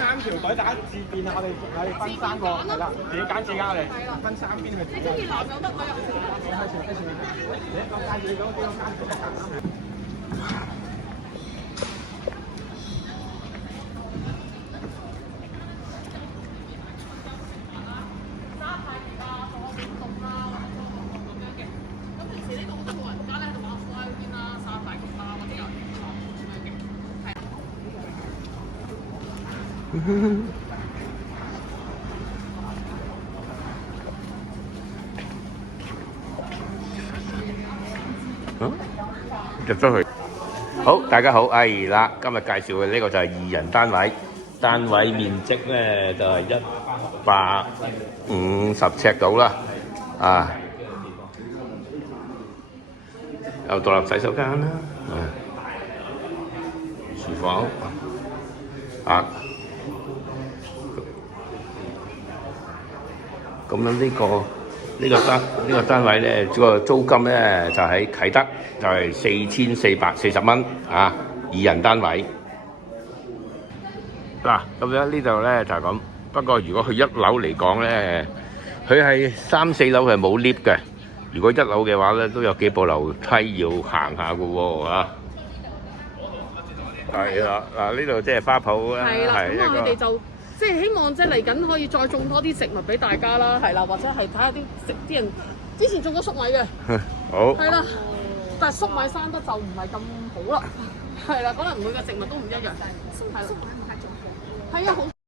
3條隊打自變啊！我哋分3個係啦，自己揀自己我哋分3邊去。你中意男又得，女又得。開始。你我介紹你講幾個間組得㗎？入咗去。好，大家好，啦，今日介紹嘅呢個就係2人單位，單位面積咧就係150尺到啦，啊，有獨立洗手間啦，廚房，啊，咁樣呢個單位咧，個租金咧就喺啟德就係4440蚊啊，2人單位。嗱，咁樣呢度咧就係咁。不過如果去1樓嚟講咧，佢係3、4樓係冇 lift 嘅。如果1樓嘅話咧，都有幾部樓梯要行下嘅喎啊。係啦，嗱呢度即係花圃啦，係咁我哋就即係希望即係嚟緊可以再種多啲植物俾大家啦，係啦，或者係睇下啲人之前種咗粟米嘅，好，係啦，但係粟米生得就唔係咁好啦，係啦，可能每個植物都唔一樣，係啦，粟米唔係種嘅，係啊，好。